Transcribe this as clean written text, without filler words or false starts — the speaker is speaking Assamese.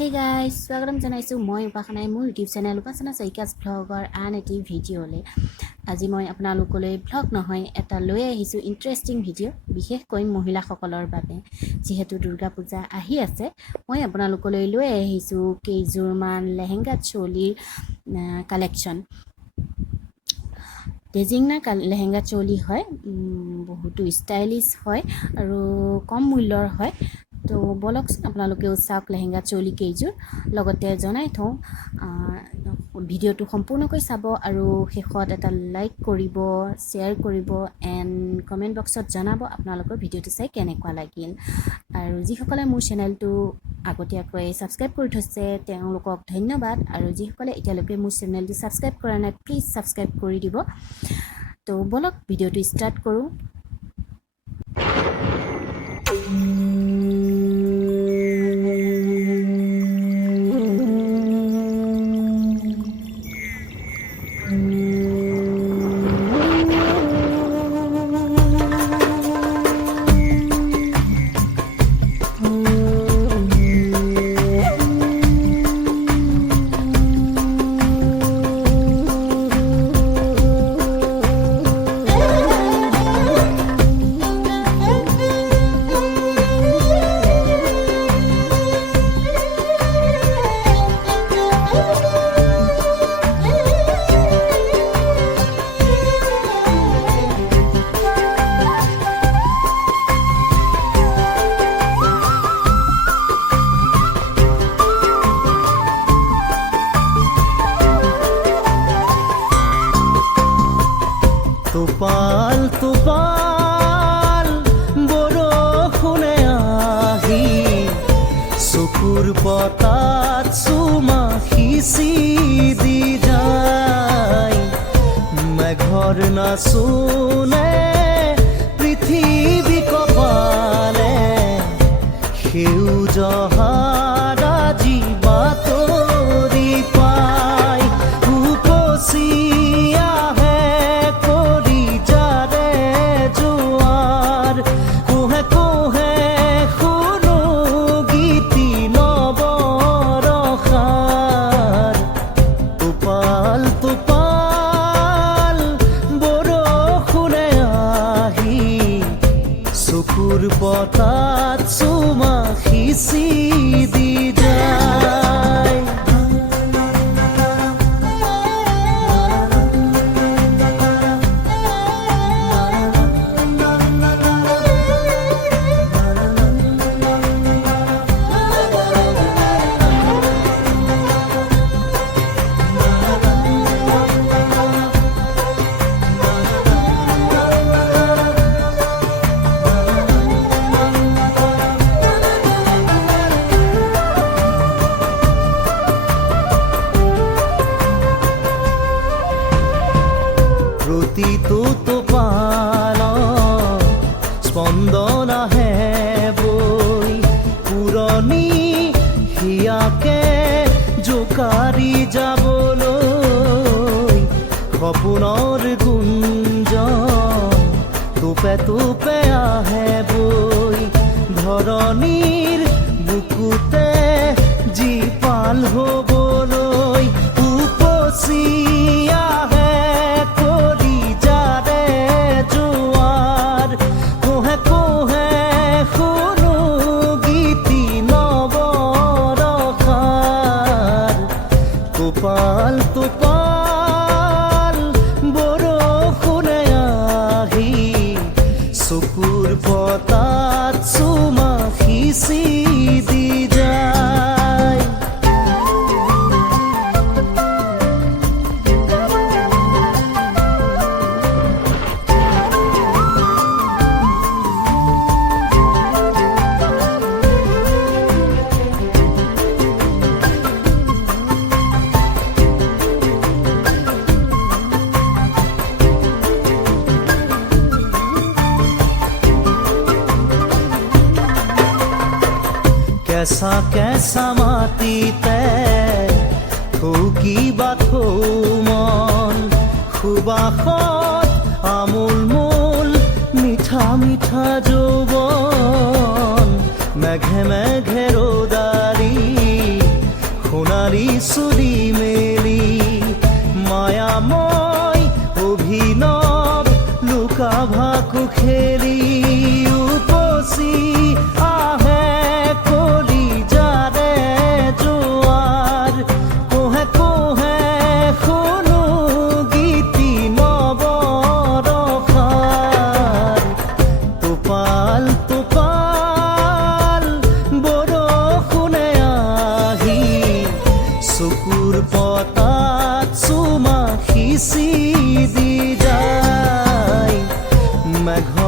Hey guys, স্বাগতম জনাইছো মই উপাসনাই মোৰ ইউটিউব চেনেল উপাসনা চৈকাছ ভ্লগৰ আন এটি ভিডিঅ'লৈ। আজি মই আপোনালোকলৈ ভ্লগ নহয় এটা লৈ আহিছোঁ ইণ্টাৰেষ্টিং ভিডিঅ' বিশেষকৈ মহিলাসকলৰ বাবে। যিহেতু দুৰ্গা পূজা আহি আছে, মই আপোনালোকলৈ লৈ আহিছোঁ কেইযোৰমান লেহেংগা চোলিৰ কালেকশ্যন। ডিজাইনাৰ লেহেংগা চোলি হয়, বহুতো ষ্টাইলিছ হয় আৰু কম মূল্যৰ হয়। তো বলকচোন আপোনালোকেও চাওক লেহেংগা চোলি কেইযোৰ। লগতে জনাই থওঁ ভিডিঅ'টো সম্পূৰ্ণকৈ চাব আৰু শেষত এটা লাইক কৰিব, শ্বেয়াৰ কৰিব এণ্ড কমেণ্ট বক্সত জনাব আপোনালোকৰ ভিডিঅ'টো চাই কেনেকুৱা লাগিল। আৰু যিসকলে মোৰ চেনেলটো আগতীয়াকৈ ছাবস্ক্ৰাইব কৰি থৈছে তেওঁলোকক ধন্যবাদ, আৰু যিসকলে এতিয়ালৈকে মোৰ চেনেলটো ছাবস্ক্ৰাইব কৰা নাই প্লিজ ছাবস্ক্ৰাইব কৰি দিব। তো বলক ভিডিঅ'টো ষ্টাৰ্ট কৰোঁ। তোপাল তোপাল বৰষুণে আহি চকুৰ পতাত চুমা সিঁচি দি যায়। মেঘৰ নাচোনে পৃথিৱী কপালে সেউজ হাৰাজি বাতৰি পায়। উপচি পতাত চুমা সিঁচি দি যায়। প্ৰতিটো টোপাল স্পন্দন আহে বৈ, পুৰণি হিয়াকে জোকাৰি যাবলৈ। সপোনৰ গুঞ্জন টোপে টোপে আহে বৈ, ধৰণিৰ বুকুতে জীপাল হ'বলৈ। উপচি তোপাল তোপাল বৰষুণে আহি চকুৰ পতাত চুমা সিঁচি দি যায়। কেঁচা কেঁচা মাটিতে থৌকিবা থৌ মন, সুবাসত আমোল মোল মিঠা মিঠা যৌৱন। মেঘে মেঘে ৰ'দাৰি চুলি মেলি মায়াময় অভিনৱ লুকা-ভাকু খেলি উপচি আহে কলিজাৰে জোৱাৰ কোহে কোহে শুনো গীতি নৱৰসাৰ টোপাল টোপাল বৰষুণে আহি চকুৰ পতাত চুমা সিঁচি